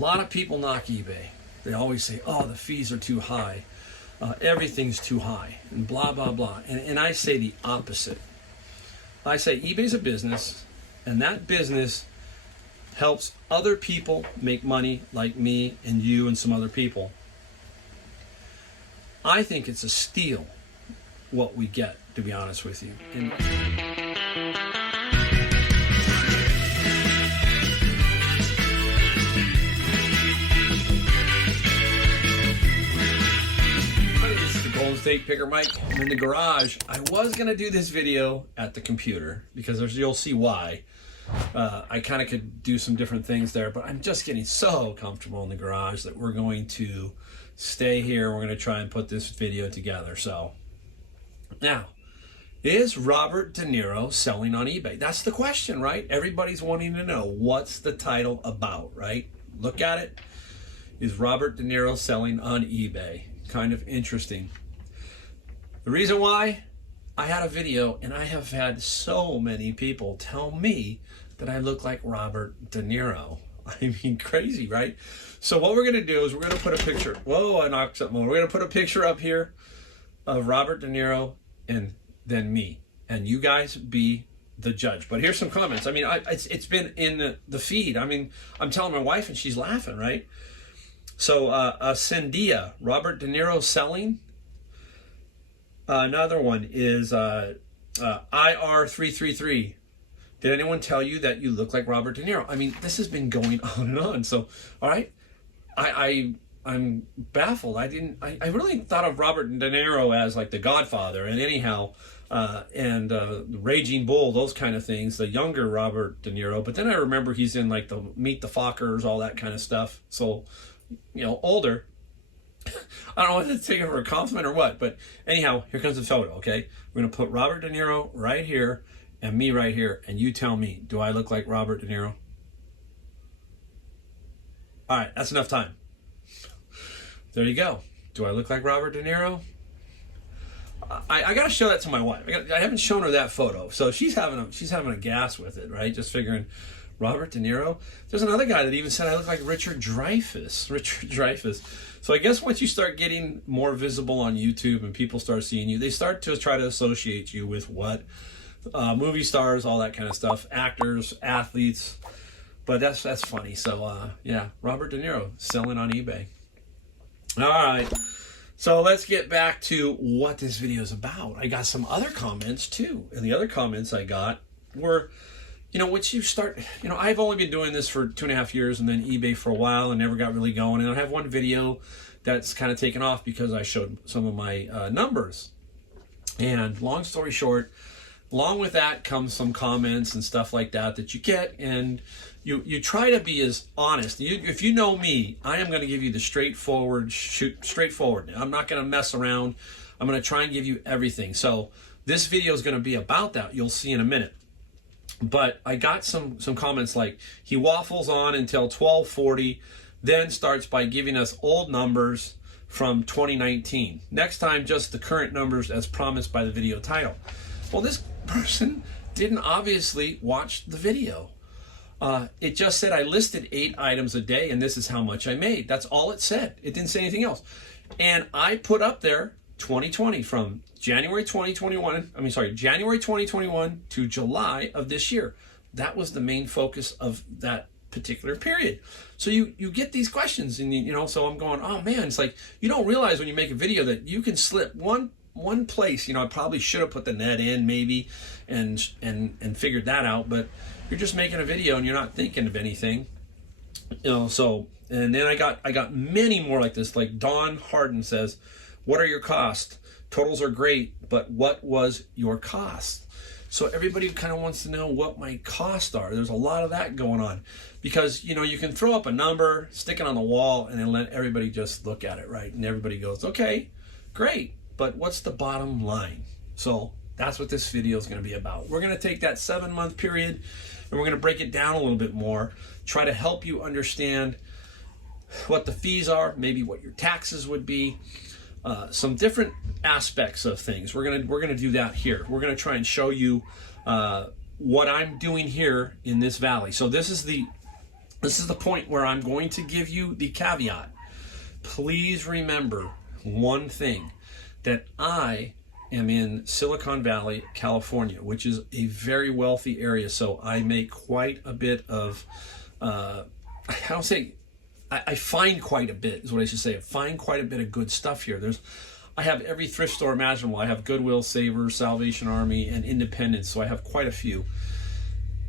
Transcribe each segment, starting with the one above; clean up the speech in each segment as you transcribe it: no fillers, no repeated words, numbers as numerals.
lot of people knock eBay. They always say, oh, the fees are too high. Everything's too high, and blah, blah, blah. And I say the opposite. I say eBay's a business, and that business helps other people make money like me and you and some other people. I think it's a steal what we get, to be honest with you. And Golden State Picker Mike. I'm in the garage. I was gonna do this video at the computer because you'll see why. I kind of could do some different things there, but I'm just getting so comfortable in the garage that we're going to stay here. We're going to try and put this video together. So now, is Robert De Niro selling on eBay? That's the question, right? Everybody's wanting to know, what's the title about, right? Look at it. Is Robert De Niro selling on eBay? Kind of interesting. The reason why, I had a video and I have had so many people tell me that I look like Robert De Niro. I mean, crazy, right? So what we're gonna do is we're gonna put a picture. Whoa, I knocked something over. We're gonna put a picture up here of Robert De Niro and then me. And you guys be the judge. But here's some comments. I mean, it's been in the feed. I mean, I'm telling my wife and she's laughing, right? So Cindia, Robert De Niro selling. Another one is IR333. Did anyone tell you that you look like Robert De Niro? I mean, this has been going on and on. So, all right, I'm baffled. I really thought of Robert De Niro as like the Godfather, and anyhow, the Raging Bull, those kind of things. The younger Robert De Niro, but then I remember he's in like the Meet the Fockers, all that kind of stuff. So, you know, older. I don't know if it's taken for a compliment or what, but anyhow, here comes the photo, okay? We're going to put Robert De Niro right here and me right here, and you tell me, do I look like Robert De Niro? All right, that's enough time. There you go. Do I look like Robert De Niro? I got to show that to my wife. I haven't shown her that photo, so she's having a gas with it, right? Just figuring, Robert De Niro. There's another guy that even said I look like Richard Dreyfuss. So I guess once you start getting more visible on YouTube and people start seeing you, they start to try to associate you with what? Movie stars, all that kind of stuff, actors, athletes. But that's funny. So yeah, Robert De Niro selling on eBay. All right. So let's get back to what this video is about. I got some other comments too. And the other comments I got were, you know, once you start, you know, I've only been doing this for 2.5 years and then eBay for a while and never got really going. And I have one video that's kind of taken off because I showed some of my numbers. And long story short, along with that comes some comments and stuff like that that you get. And you try to be as honest. If you know me, I am going to give you the straightforward. I'm not going to mess around. I'm going to try and give you everything. So this video is going to be about that. You'll see in a minute. But I got some comments like, he waffles on until 12:40, then starts by giving us old numbers from 2019. Next time, just the current numbers as promised by the video title. Well, this person didn't obviously watch the video. It just said I listed 8 items a day and this is how much I made. That's all it said. It didn't say anything else. And I put up there 2020 from January 2021 to July of this year. That was the main focus of that particular period. So you get these questions and you know, so I'm going, oh man, it's like you don't realize when you make a video that you can slip one place. You know, I probably should have put the net in maybe and figured that out, but you're just making a video and you're not thinking of anything. You know, so and then I got many more like this. Like Dawn Harden says, what are your costs? Totals are great, but what was your cost? So everybody kind of wants to know what my costs are. There's a lot of that going on because, you know, you can throw up a number, stick it on the wall, and then let everybody just look at it, right? And everybody goes, okay, great, but what's the bottom line? So that's what this video is going to be about. We're going to take that 7-month period and we're going to break it down a little bit more, try to help you understand what the fees are, maybe what your taxes would be, some different aspects of things. We're gonna do that here. We're gonna try and show you what I'm doing here in this valley. So this is the This is the point where I'm going to give you the caveat. Please remember one thing, that I am in Silicon Valley, California, which is a very wealthy area. So I make quite a bit of, I find quite a bit is what I should say. I find quite a bit of good stuff here. I have every thrift store imaginable. I have Goodwill, Savers, Salvation Army, and Independence. So I have quite a few.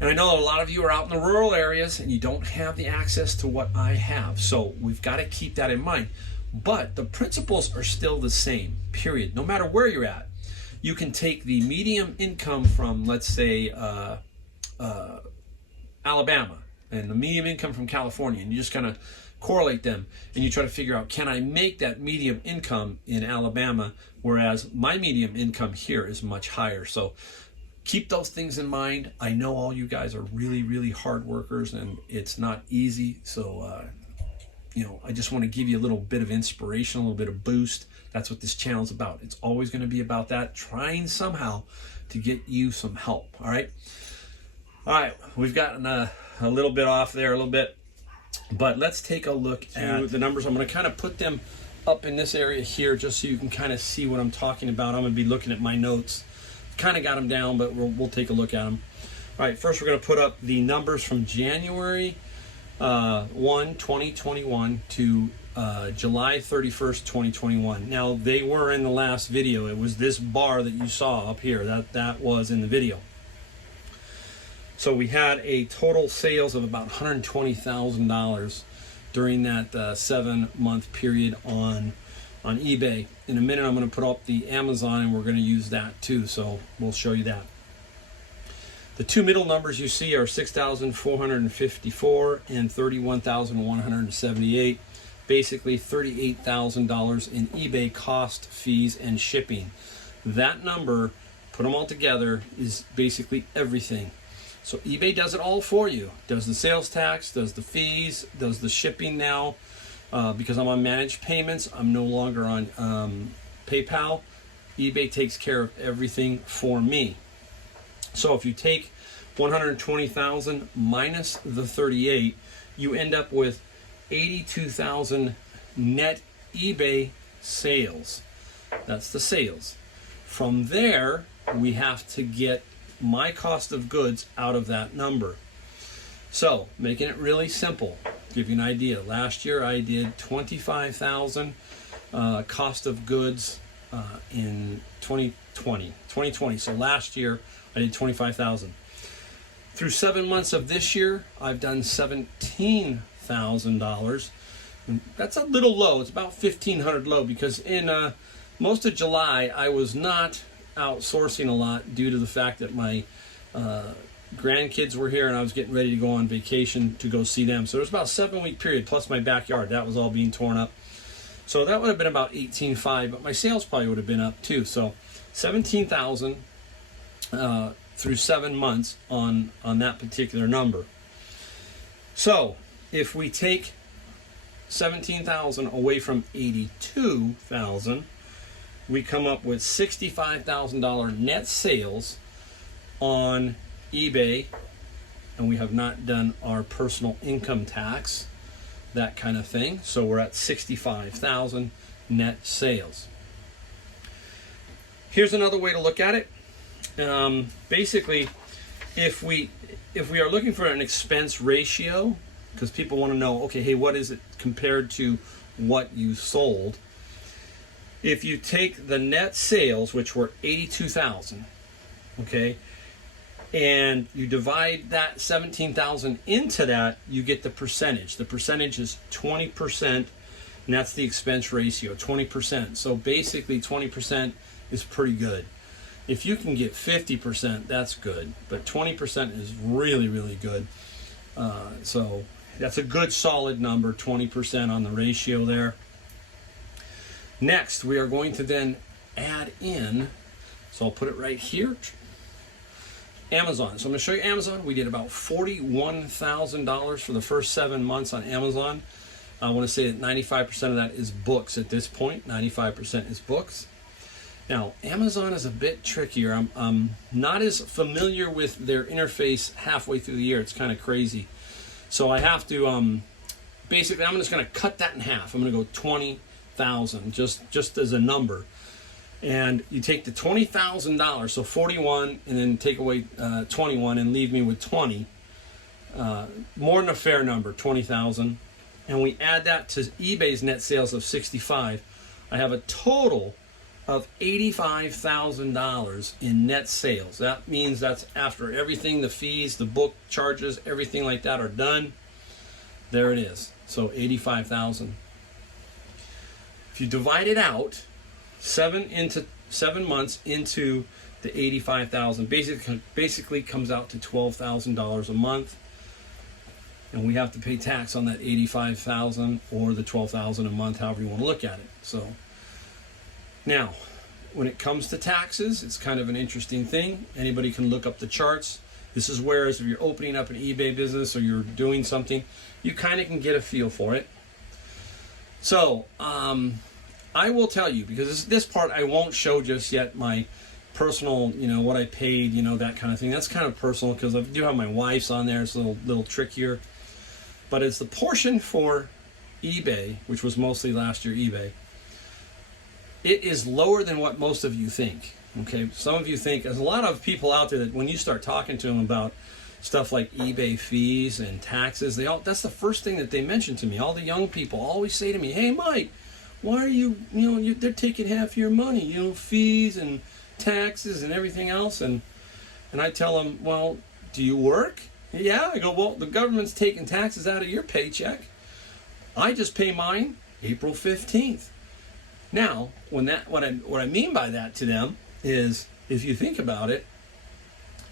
And I know a lot of you are out in the rural areas and you don't have the access to what I have. So we've got to keep that in mind. But the principles are still the same, period. No matter where you're at. You can take the medium income from, let's say, Alabama, and the medium income from California, and you just kind of correlate them, and you try to figure out, can I make that medium income in Alabama, whereas my medium income here is much higher. So keep those things in mind. I know all you guys are really, really hard workers, and it's not easy. So, I just want to give you a little bit of inspiration, a little bit of boost. That's what this channel is about. It's always going to be about that, trying somehow to get you some help. All right. We've gotten a little bit off there, but let's take a look at the numbers. I'm going to kind of put them up in this area here just so you can kind of see what I'm talking about. I'm going to be looking at my notes. Kind of got them down, but we'll take a look at them. All right, first we're going to put up the numbers from January 1, 2021 to July 31st, 2021. Now, they were in the last video. It was this bar that you saw up here. That was in the video. So we had a total sales of about $120,000 during that 7-month period on eBay. In a minute, I'm going to put up the Amazon, and we're going to use that too. So we'll show you that. The two middle numbers you see are 6,454 and 31,178. Basically $38,000 in eBay cost, fees, and shipping. That number, put them all together, is basically everything. So eBay does it all for you. Does the sales tax, does the fees, does the shipping now. Because I'm on managed payments, I'm no longer on PayPal. eBay takes care of everything for me. So if you take 120,000 minus the 38, you end up with 82,000 net eBay sales. That's the sales. From there, we have to get my cost of goods out of that number. So, making it really simple, give you an idea. Last year I did 25,000 cost of goods in 2020. So last year I did 25,000. Through 7 months of this year, I've done $17,000. That's a little low. It's about $1,500 low because in most of July I was not outsourcing a lot due to the fact that my grandkids were here and I was getting ready to go on vacation to go see them. So it was about a 7-week period plus my backyard. That was all being torn up. So that would have been about $18,500, but my sales probably would have been up too. So $17,000 through 7 months on that particular number. So if we take 17,000 away from 82,000, we come up with $65,000 net sales on eBay, and we have not done our personal income tax, that kind of thing. So we're at 65,000 net sales. Here's another way to look at it. Basically, if we are looking for an expense ratio, because people want to know, okay, hey, what is it compared to what you sold? If you take the net sales, which were 82,000, okay, and you divide that 17,000 into that, you get the percentage. The percentage is 20%, and that's the expense ratio, 20%. So basically 20% is pretty good. If you can get 50%, that's good, but 20% is really, really good. So that's a good solid number, 20% on the ratio there. Next, we are going to then add in, so I'll put it right here, Amazon. So I'm going to show you Amazon. We did about $41,000 for the first 7 months on Amazon. I want to say that 95% of that is books at this point. 95% is books. Now, Amazon is a bit trickier. I'm not as familiar with their interface halfway through the year. It's kind of crazy. So I have to, basically, I'm just going to cut that in half. I'm going to go 20,000 just as a number. And you take the $20,000, so 41, and then take away 21 and leave me with 20. More than a fair number, 20,000. And we add that to eBay's net sales of 65. I have a total of $85,000 in net sales. That means that's after everything, the fees, the book charges, everything like that are done. There it is. So 85,000. If you divide it out, 7 months into the 85,000, basically comes out to $12,000 a month. And we have to pay tax on that 85,000 or the 12,000 a month, however you want to look at it. So now, when it comes to taxes, it's kind of an interesting thing. Anybody can look up the charts. This is where, if you're opening up an eBay business or you're doing something, you kind of can get a feel for it. So I will tell you, because this part I won't show just yet, my personal, what I paid, that kind of thing. That's kind of personal because I do have my wife's on there. It's a little trickier. But it's the portion for eBay, which was mostly last year eBay. It is lower than what most of you think. Okay, some of you think, there's a lot of people out there that when you start talking to them about stuff like eBay fees and taxes, that's the first thing that they mention to me. All the young people always say to me, "Hey Mike, why are they're taking half your money, fees and taxes and everything else." And I tell them, "Well, do you work?" "Yeah." I go, "Well, the government's taking taxes out of your paycheck. I just pay mine April 15th. Now, what I mean by that to them is, if you think about it,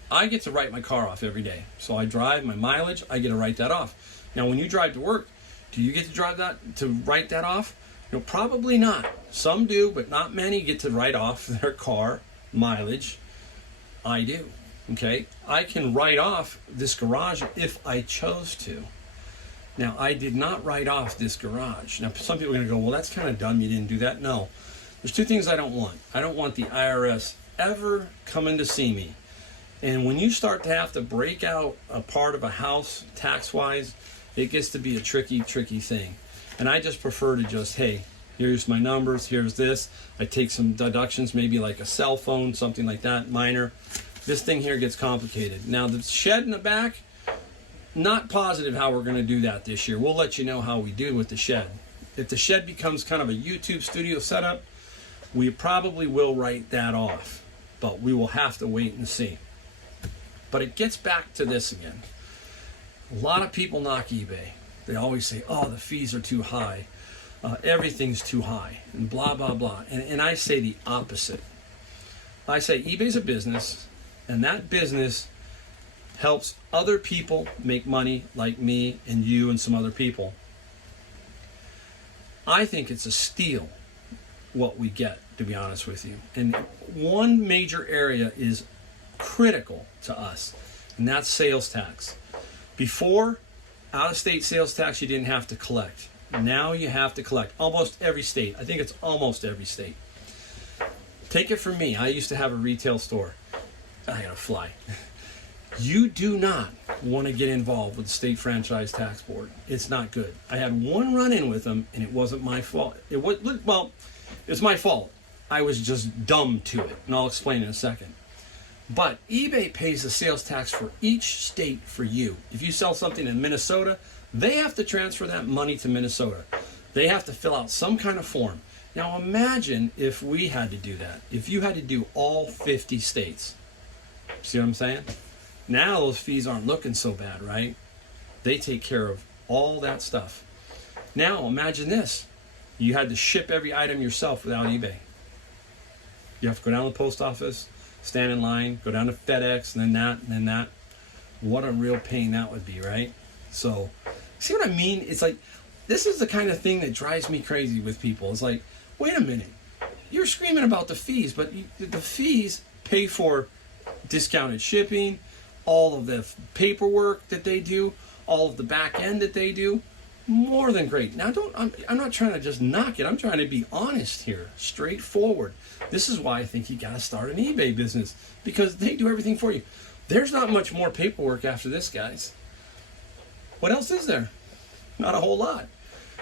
I get to write my car off every day. So I drive my mileage, I get to write that off. Now, when you drive to work, do you get to write that off? Probably not. Some do, but not many get to write off their car mileage. I do. Okay? I can write off this garage if I chose to. Now, I did not write off this garage. Now, some people are going to go, "Well, that's kind of dumb. You didn't do that." No. There's two things I don't want. I don't want the IRS ever coming to see me. And when you start to have to break out a part of a house tax-wise, it gets to be a tricky, tricky thing. And I just prefer to just, hey, here's my numbers, here's this. I take some deductions, maybe like a cell phone, something like that, minor. This thing here gets complicated. Now, the shed in the back, not positive how we're going to do that this year. We'll let you know how we do with the shed. If the shed becomes kind of a YouTube studio setup, we probably will write that off. But we will have to wait and see. But it gets back to this again. A lot of people knock eBay. They always say, "Oh, the fees are too high. Everything's too high," and blah, blah, blah. And I say the opposite. I say eBay's a business, and that business helps other people make money, like me and you and some other people. I think it's a steal what we get, to be honest with you. And one major area is critical to us, and that's sales tax. Before, out-of-state sales tax you didn't have to collect. Now you have to collect. Almost every state. I think it's almost every state. Take it from me. I used to have a retail store. I gotta fly. You do not want to get involved with the state franchise tax board. It's not good. I had one run-in with them, and it wasn't my fault. It's my fault. I was just dumb to it, and I'll explain in a second. But eBay pays the sales tax for each state for you. If you sell something in Minnesota, they have to transfer that money to Minnesota. They have to fill out some kind of form. Now imagine if we had to do that. If you had to do all 50 states. See what I'm saying? Now those fees aren't looking so bad, right? They take care of all that stuff. Now imagine this. You had to ship every item yourself without eBay. You have to go down to the post office, stand in line, go down to FedEx, and then that, and then that. What a real pain that would be, right? So, see what I mean? It's like, this is the kind of thing that drives me crazy with people. It's like, wait a minute. You're screaming about the fees, but the fees pay for discounted shipping, all of the paperwork that they do, all of the back end that they do. More than great. Now, I'm not trying to just knock it. I'm trying to be honest here, straightforward. This is why I think you got to start an eBay business, because they do everything for you. There's not much more paperwork after this, guys. What else is there? Not a whole lot.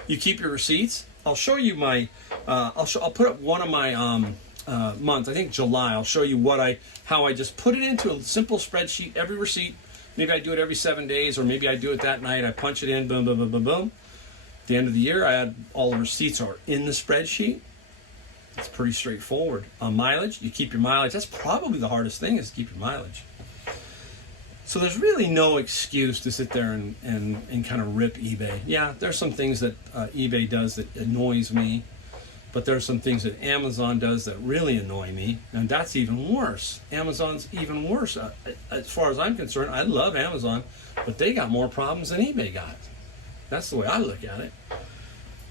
You keep your receipts. I'll show you my. I'll put up one of my months. I think July. I'll show you how I just put it into a simple spreadsheet. Every receipt. Maybe I do it every 7 days, or maybe I do it that night. I punch it in. Boom, boom, boom, boom, boom. At the end of the year, I had all the receipts are in the spreadsheet. It's pretty straightforward. Mileage. You keep your mileage. That's probably the hardest thing, is to keep your mileage. So there's really no excuse to sit there and kind of rip eBay. Yeah, there's some things that eBay does that annoys me, but there's some things that Amazon does that really annoy me, and that's even worse. Amazon's even worse. As far as I'm concerned, I love Amazon, but they got more problems than eBay got. That's the way I look at it.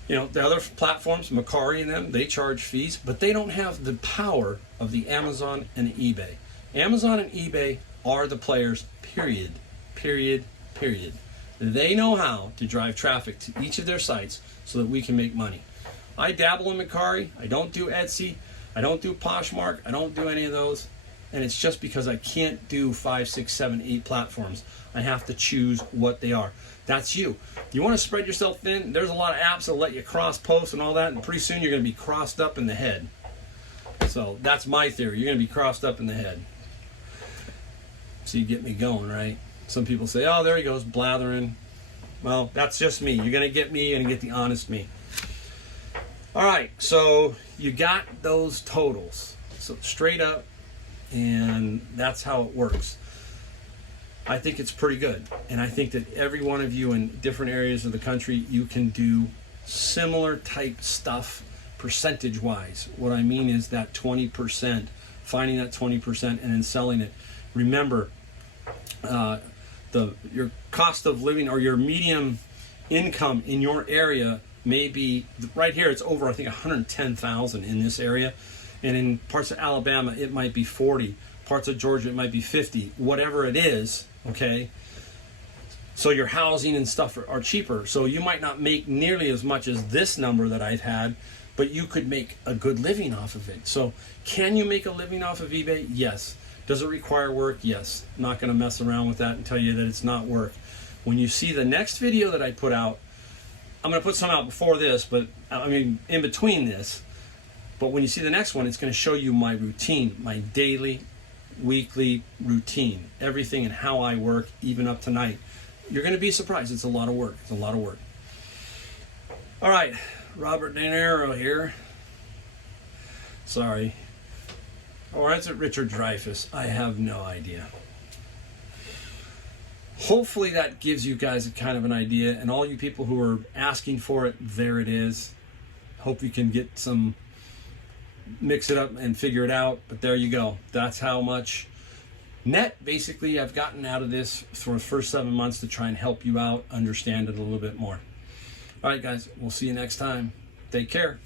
You know, the other platforms, Macari and them, they charge fees, but they don't have the power of the Amazon and eBay. Amazon and eBay are the players, period, period, period. They know how to drive traffic to each of their sites so that we can make money. I dabble in Macari. I don't do Etsy. I don't do Poshmark. I don't do any of those. And it's just because I can't do 5, 6, 7, 8 platforms. I have to choose what they are. That's you. You want to spread yourself thin? There's a lot of apps that let you cross post and all that, and pretty soon you're going to be crossed up in the head. So that's my theory. You're going to be crossed up in the head. So you get me going, right? Some people say, oh, there he goes, blathering. Well, that's just me. You're going to get me and get the honest me. All right, so you got those totals. So straight up, and that's how it works. I think it's pretty good. And I think that every one of you in different areas of the country, you can do similar type stuff percentage-wise. What I mean is that 20%, finding that 20% and then selling it. Remember, your cost of living or your median income in your area may be, right here it's over, I think, 110,000 in this area, and in parts of Alabama it might be 40, parts of Georgia it might be 50, whatever it is, okay? So your housing and stuff are cheaper, so you might not make nearly as much as this number that I've had, but you could make a good living off of it. So can you make a living off of eBay? Yes. Does it require work? Yes. I'm not going to mess around with that and tell you that it's not work. When you see the next video that I put out, I'm going to put some out before this, but I mean in between this. But when you see the next one, it's going to show you my routine, my daily, weekly routine, everything and how I work, even up tonight. You're going to be surprised. It's a lot of work. It's a lot of work. All right, Robert De Niro here. Sorry. Or is it Richard Dreyfuss? I have no idea. Hopefully that gives you guys a kind of an idea, and all you people who are asking for it, there it is. Hope you can get some, mix it up and figure it out, but there you go. That's how much net basically I've gotten out of this for the first 7 months to try and help you out, understand it a little bit more. All right, guys, we'll see you next time. Take care.